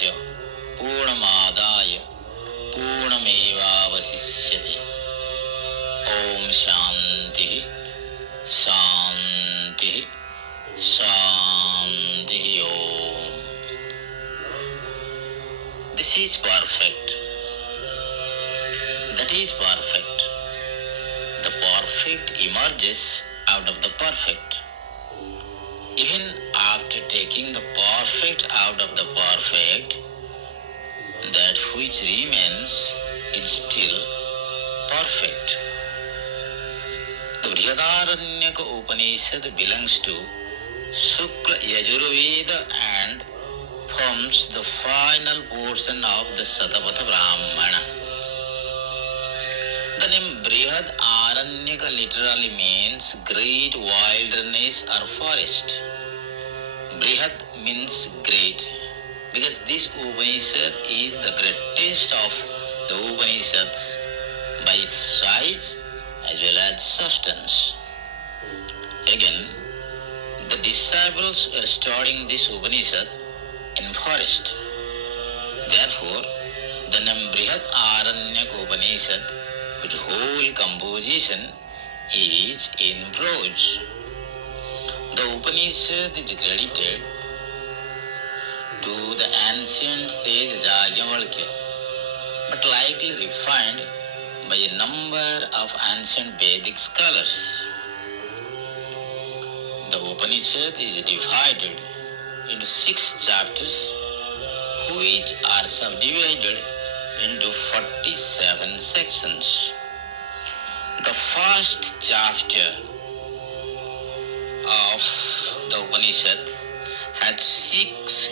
Purnamidam Purnamadaya Purnamevavasishyate. Om Shanti Shanti Shanti Om. This is perfect. That is perfect. The perfect emerges out of the perfect. Even after taking the perfect out of the perfect, that which remains is still perfect. The Brihadaranyaka Upanishad belongs to Shukla Yajurveda and forms the final portion of the Satapatha Brahmana. The name Brihadaranyaka literally means great wilderness or forest. Brihad means great, because this Upanishad is the greatest of the Upanishads by its size as well as substance. Again, the disciples were studying this Upanishad in forest. Therefore, the name Brihadaranyaka Upanishad, whose whole composition is in prose. The Upanishad is credited to the ancient sage Yajnavalkya, but likely refined by a number of ancient Vedic scholars. The Upanishad is divided into 6 chapters, which are subdivided into 47 sections. The first chapter of the Upanishad had 6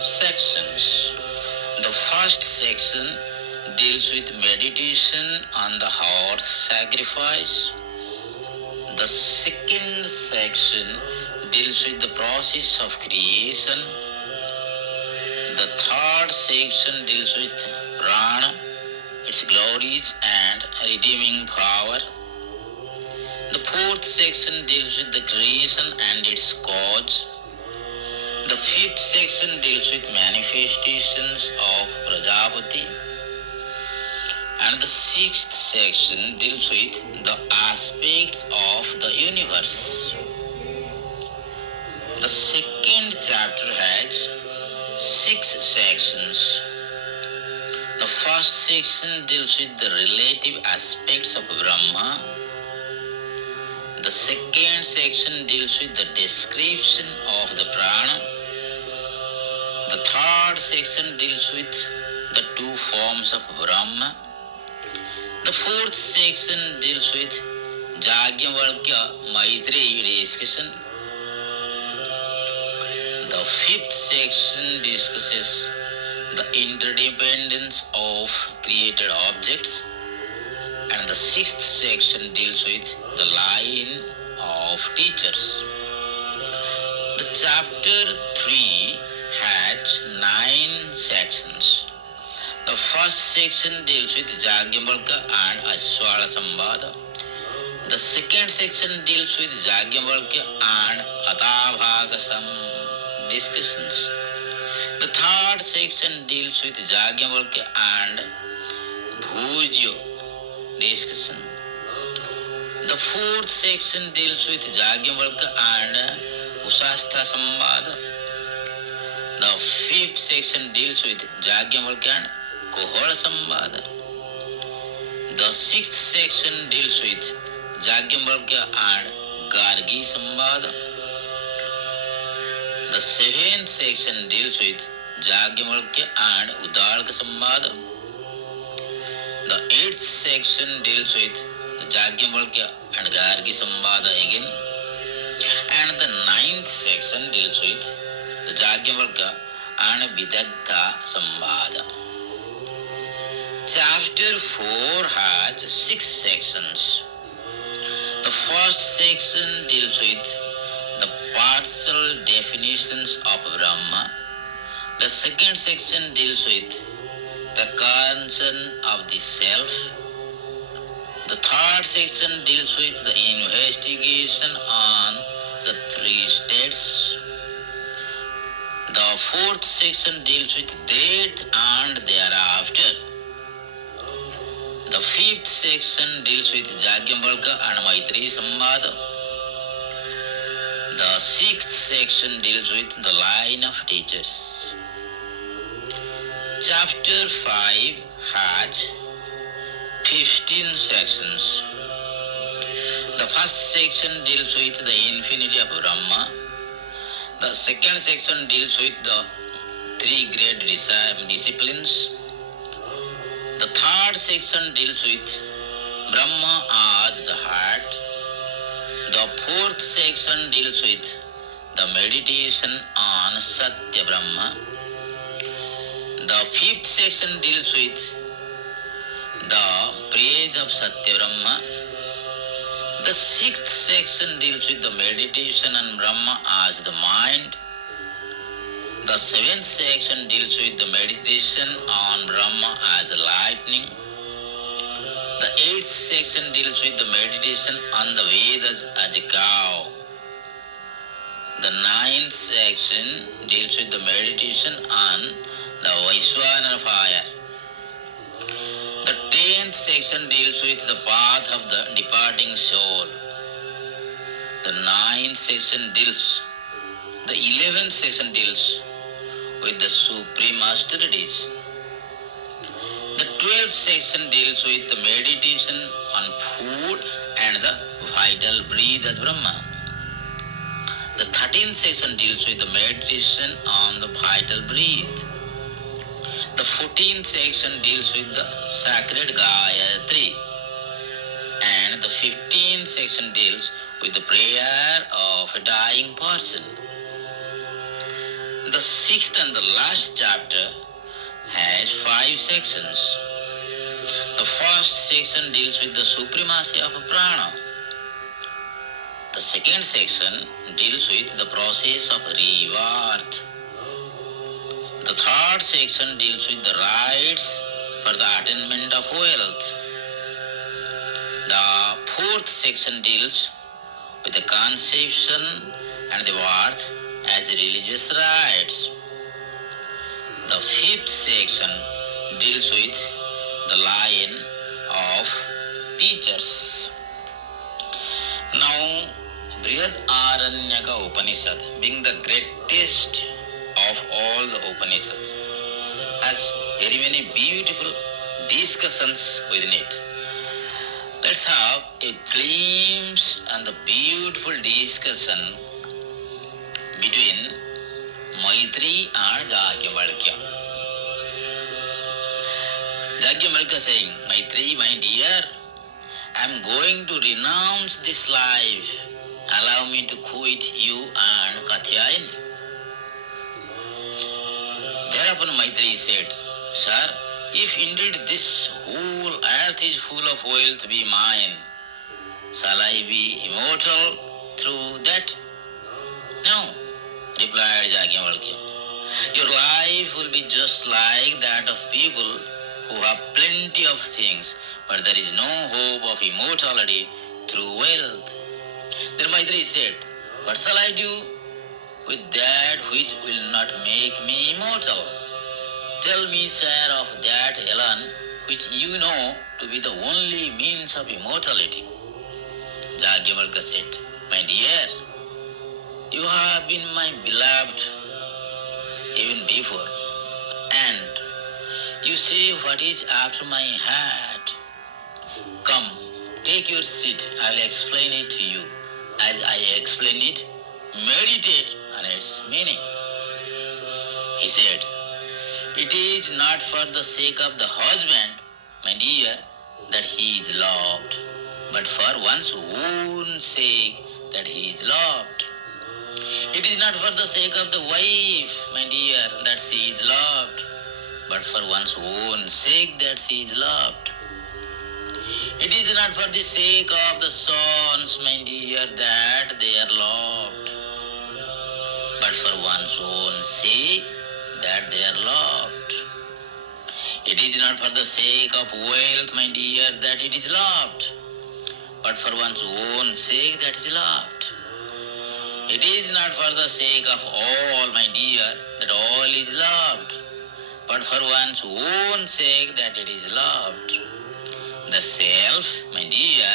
sections. The first section deals with meditation on the horse sacrifice. The second section deals with the process of creation. The third section deals with prana, its glories and redeeming power. The fourth section deals with the creation and its cause. The fifth section deals with manifestations of Prajapati. And the sixth section deals with the aspects of the universe. The second chapter has 6 sections. The first section deals with the relative aspects of Brahma. The second section deals with the description of the prana. The third section deals with the 2 forms of Brahma. The fourth section deals with Yajnavalkya Maitreyi discussion. The fifth section discusses the interdependence of created objects, and the sixth section deals with the line of teachers. The chapter 3 has 9 sections. The first section deals with Yajnavalkya and Ashwara Samvada. The second section deals with Yajnavalkya and Athabhaga discussions. The third section deals with Yajnavalkya and Bhujya discussion. The fourth section deals with Yajnavalkya and Usastha Samvada. The fifth section deals with Yajnavalkya and Kohala Samvada. The sixth section deals with Yajnavalkya and Gargi Samvada. The seventh section deals with Yajnavalkya and Udalka Samvada. The eighth section deals with Yajnavalkya and Gargi Samvada again. And the ninth section deals with the Yajnavalkya and Vidagdha Samvada. Chapter 4 has 6 sections. The first section deals with the partial definitions of Brahma. The second section deals with the concern of the self. The third section deals with the investigation on the 3 states. The fourth section deals with death and thereafter. The fifth section deals with Yajnavalkya and Maitri Samvada. The sixth section deals with the line of teachers. Chapter 5 has 15 sections. The first section deals with the infinity of Brahma. The second section deals with the three great disciplines. The third section deals with Brahma as the heart. The fourth section deals with the meditation on Satya Brahma. The fifth section deals with the praise of Satya Brahma. The sixth section deals with the meditation on Brahma as the mind. The seventh section deals with the meditation on Brahma as lightning. The eighth section deals with the meditation on the Vedas as a cow. The ninth section deals with the meditation on the Vaishwanara fire. The 10th section deals with the path of the departing soul. The 9th section deals, the 11th section deals with the supreme austerities. The 12th section deals with the meditation on food and the vital breath as Brahma. The 13th section deals with the meditation on the vital breath. The 14th section deals with the sacred Gayatri. And the 15th section deals with the prayer of a dying person. The 6th and the last chapter has 5 sections. The first section deals with the supremacy of prana. The second section deals with the process of rebirth. The third section deals with the rights for the attainment of wealth. The fourth section deals with the conception and the worth as religious rights. The fifth section deals with the line of teachers. Now, Brihadaranyaka Upanishad, being the greatest of all the Upanishads, has very many beautiful discussions within it. Let's have a glimpse on the beautiful discussion between Maitri and Yajnavalkya. Yajnavalkya saying, Maitri, my dear, I am going to renounce this life. Allow me to quit you and Katyayani. Thereupon Maitri said, Sir, if indeed this whole earth is full of wealth be mine, shall I be immortal through that? No, replied Yajnavalkya. Your life will be just like that of people who have plenty of things, but there is no hope of immortality through wealth. Then Maitri said, What shall I do with that which will not make me immortal? Tell me, sir, of that alone which you know to be the only means of immortality. Yajnavalkya said, My dear, you have been my beloved even before, and you say what is after my heart. Come, take your seat, I will explain it to you. As I explain it, meditate on its meaning. He said, It is not for the sake of the husband, my dear, that he is loved, but for one's own sake that he is loved. It is not for the sake of the wife, my dear, that she is loved, but for one's own sake that she is loved. It is not for the sake of the sons, my dear, that they are loved, but for one's own sake that they are loved. It is not for the sake of wealth, my dear, that it is loved, but for one's own sake that is loved. It is not for the sake of all, my dear, that all is loved, but for one's own sake that it is loved. The self, my dear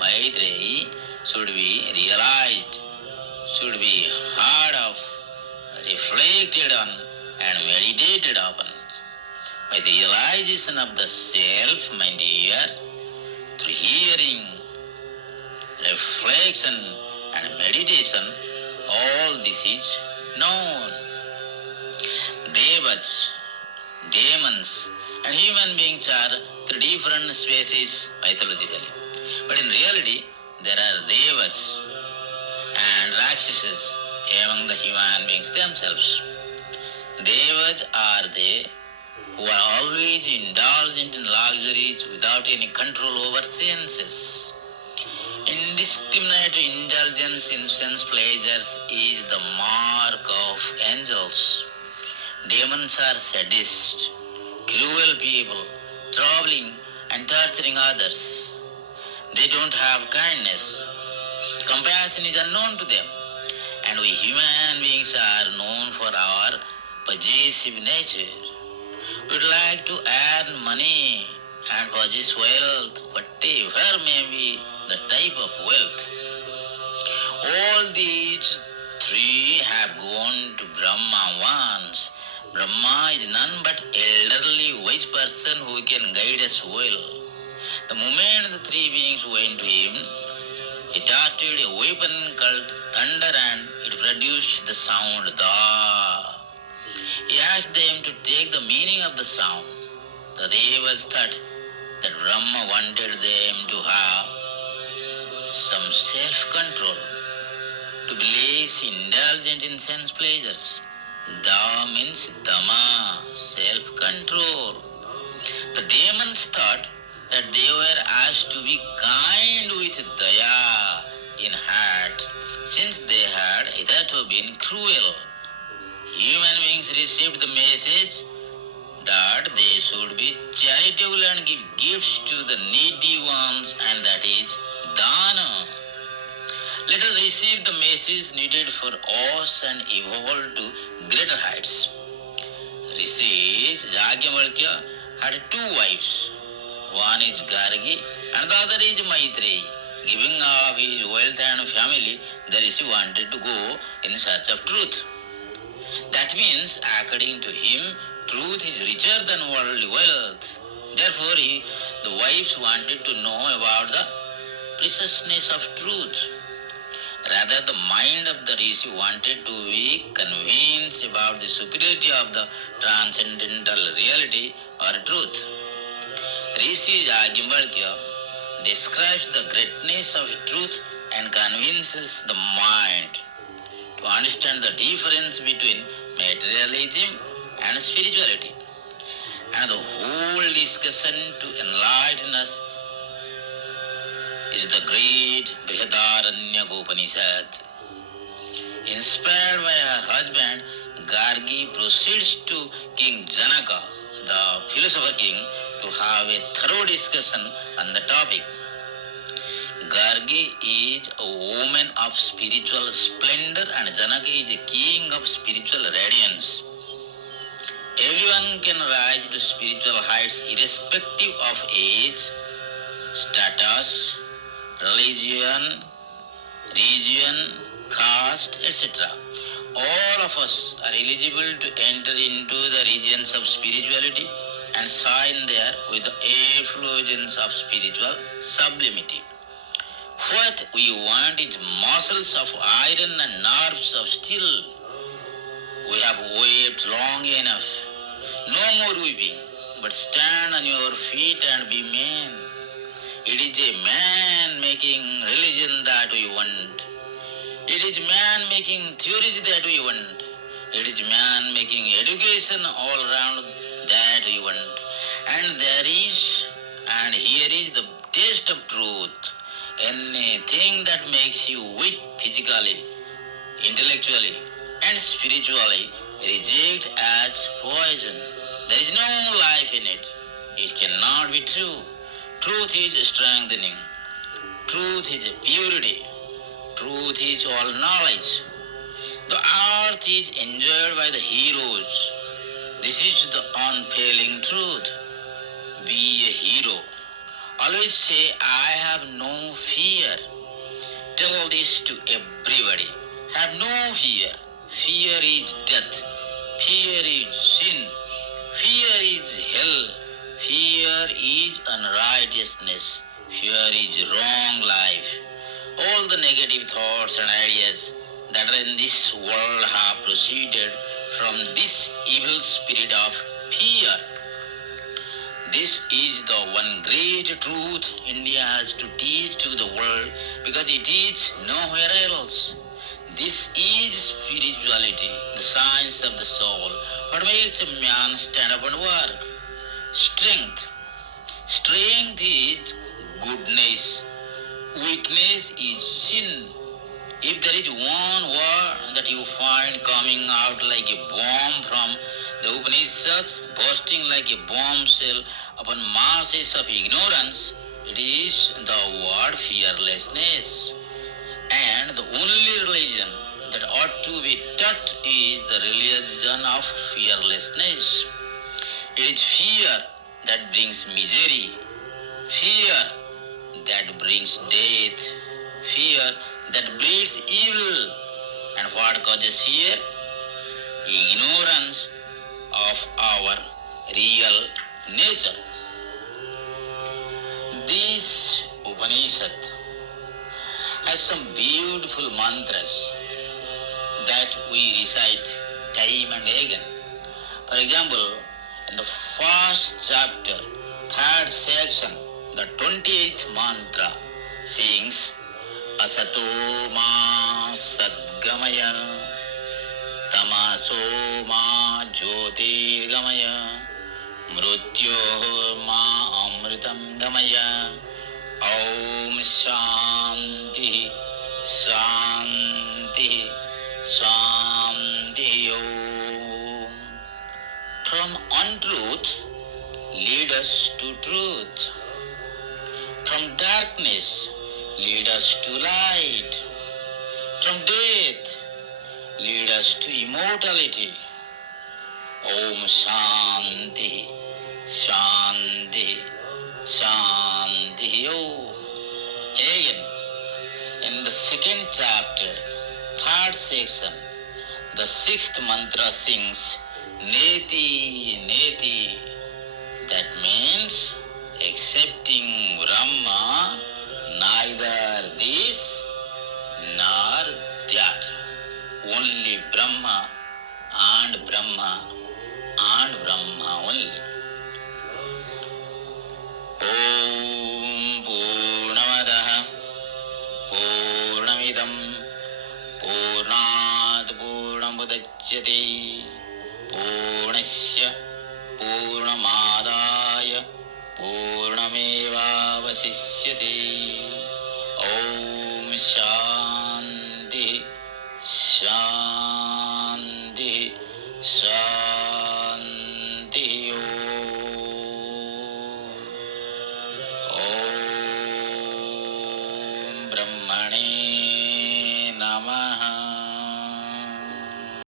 Maitreyi, should be realized, should be heard of, reflected on, and meditated upon. By the realization of the self, my dear, through hearing, reflection, and meditation, all this is known. Devas, demons, and human beings are three different species mythologically. But in reality, there are devas and rakshasas among the human beings themselves. Devas are they who are always indulgent in luxuries without any control over senses. Indiscriminate indulgence in sense pleasures is the mark of angels. Demons are sadists, cruel people, troubling and torturing others. They don't have kindness. Compassion is unknown to them. And we human beings are known for our possessive nature. We'd like to earn money and possess wealth, whatever may be the type of wealth. All these three have gone to Brahma once. Brahma is none but elderly wise person who can guide us well. The moment the three beings went to him, he darted a weapon called thunder and it produced the sound Da. He asked them to take the meaning of the sound. The Devas thought that Brahma wanted them to have some self-control, to be less indulgent in sense pleasures. Da means Dama, self-control. The demons thought that they were asked to be kind with Daya in heart, since they had hitherto been cruel. Human beings received the message that they should be charitable and give gifts to the needy ones, and that is Dana. Let us receive the message needed for us and evolve to greater heights. Rishis Yajnavalkya had two wives. One is Gargi and the other is Maitreyi. Giving up his wealth and family, the Rishi wanted to go in search of truth. That means, according to him, truth is richer than worldly wealth. Therefore, the wives wanted to know about the preciousness of truth. Rather, the mind of the Rishi wanted to be convinced about the superiority of the transcendental reality or truth. Rishi Yajnavalkya describes the greatness of truth and convinces the mind to understand the difference between materialism and spirituality. And the whole discussion to enlighten us is the great Brihadaranyaka Upanishad. Inspired by her husband, Gargi proceeds to King Janaka, the philosopher king, to have a thorough discussion on the topic. Gargi is a woman of spiritual splendor and Janaka is a king of spiritual radiance. Everyone can rise to spiritual heights irrespective of age, status, religion, region, caste, etc. All of us are eligible to enter into the regions of spirituality and shine there with the effulgence of spiritual sublimity. What we want is muscles of iron and nerves of steel. We have wept long enough. No more weeping, but stand on your feet and be men. It is a man-making religion that we want. It is man-making theories that we want. It is man-making education all around that we want. And here is the taste of truth. Anything that makes you weak physically, intellectually, and spiritually, reject as poison. There is no life in it. It cannot be true. Truth is strengthening. Truth is purity. truth is all knowledge. The earth is enjoyed by the heroes. This is the unfailing truth. Be a hero. Always say, I have no fear. Tell this to everybody. Have no fear. Fear is death. Fear is sin. Fear is hell. Fear is unrighteousness. Fear is wrong life. All the negative thoughts and ideas that are in this world have proceeded from this evil spirit of fear. This is the one great truth India has to teach to the world because it is nowhere else. This is spirituality, the science of the soul. What makes a man stand up and work? Strength. Strength is goodness. Weakness is sin. If there is one word that you find coming out like a bomb from the Upanishads, bursting like a bombshell upon masses of ignorance, it is the word fearlessness. And the only religion that ought to be taught is the religion of fearlessness. It is fear that brings misery, fear that brings death, fear that breeds evil. And what causes fear? Ignorance of our real nature. This Upanishad has some beautiful mantras that we recite time and again. For example, in the first chapter, third section, the 28th mantra sings Asato ma sadgamaya tamaso ma jyotirgamaya mrutyo ma amritam gamaya Om Shanti Shanti Shanti Om. From untruth, lead us to truth. From darkness, lead us to light. From death, lead us to immortality. Om Shanti Shanti Shanti Om. Again, in the second chapter, third section, the sixth mantra sings Neti Neti. That means accepting Brahma, neither this nor that. Only Brahma and Brahma and Brahma only. Om Purnamadaha Purnamidam Purnat Purnamudachyate Purnasya Purnamadaya Purnameva Vasishyate. Om Shanti Shanti Shanti.